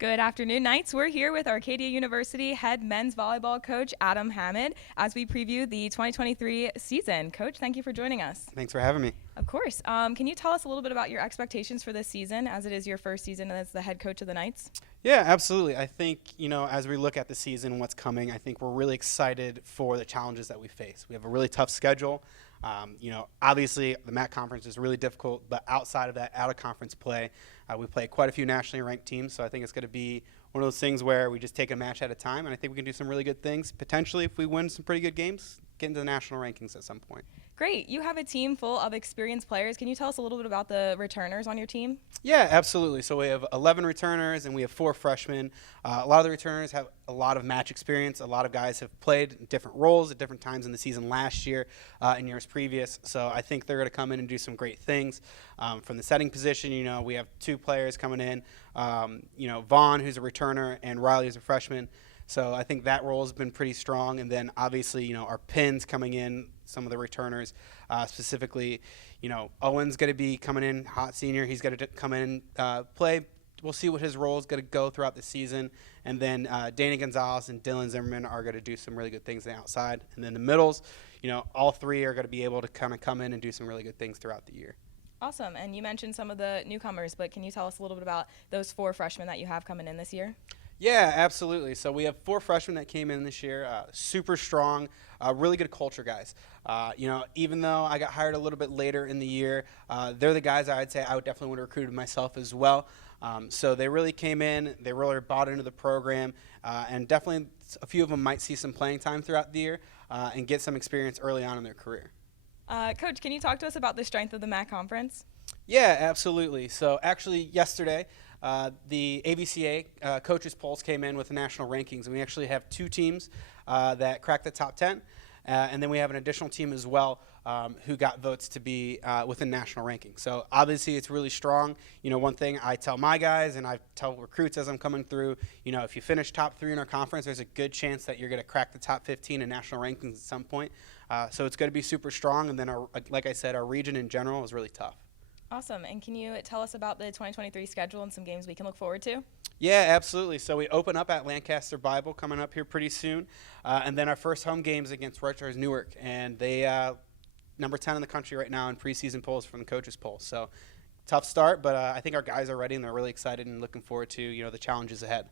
Good afternoon, Knights. We're here with Arcadia University head men's volleyball coach Adam Hammond as we preview the 2023 season. Coach, thank you for joining us. Thanks for having me. Of course. Can you tell us a little bit about your expectations for this season, as it is your first season as the head coach of the Knights? Yeah, absolutely. I think, as we look at the season, what's coming, I think we're really excited for the challenges that we face. We have a really tough schedule. Obviously the MAC conference is really difficult, but outside of that, out-of-conference play, we play quite a few nationally ranked teams, so I think it's going to be one of those things where we just take a match at a time, and I think we can do some really good things. Potentially, if we win some pretty good games, get into the national rankings at some point. Great. You have a team full of experienced players. Can you tell us a little bit about the returners on your team? Yeah, absolutely. So we have 11 returners and we have 4 freshmen. A lot of the returners have a lot of match experience. A lot of guys have played different roles at different times in the season last year and years previous. So I think they're going to come in and do some great things. From the setting position, we have 2 players coming in. Vaughn, who's a returner, and Riley, who's a freshman. So I think that role has been pretty strong. And then obviously, our pins coming in, some of the returners, specifically, Owen's going to be coming in, hot senior. He's going to come in, play. We'll see what his role is going to go throughout the season. And then Dana Gonzalez and Dylan Zimmerman are going to do some really good things on the outside. And then the middles, all 3 are going to be able to kind of come in and do some really good things throughout the year. Awesome. And you mentioned some of the newcomers, but can you tell us a little bit about those 4 freshmen that you have coming in this year? Yeah, absolutely. So we have 4 freshmen that came in this year, super strong, really good culture guys. Even though I got hired a little bit later in the year, they're the guys I'd say I would definitely would have recruited myself as well. So they really came in, they really bought into the program, and definitely a few of them might see some playing time throughout the year and get some experience early on in their career. Coach, can you talk to us about the strength of the MAC conference? Yeah, absolutely. So actually yesterday, the ABCA Coaches Polls came in with the national rankings, and we actually have 2 teams that cracked the top 10, and then we have an additional team as well who got votes to be within national rankings. So obviously it's really strong. One thing I tell my guys and I tell recruits as I'm coming through, if you finish top 3 in our conference, there's a good chance that you're going to crack the top 15 in national rankings at some point. So it's going to be super strong, and then like I said, our region in general is really tough. Awesome. And can you tell us about the 2023 schedule and some games we can look forward to? Yeah, absolutely. So we open up at Lancaster Bible coming up here pretty soon. And then our first home games against Rutgers Newark. And they number 10 in the country right now in preseason polls from the coaches poll. So tough start, but I think our guys are ready and they're really excited and looking forward to the challenges ahead.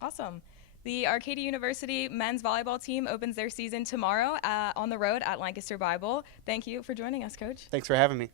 Awesome. The Arcadia University men's volleyball team opens their season tomorrow on the road at Lancaster Bible. Thank you for joining us, Coach. Thanks for having me.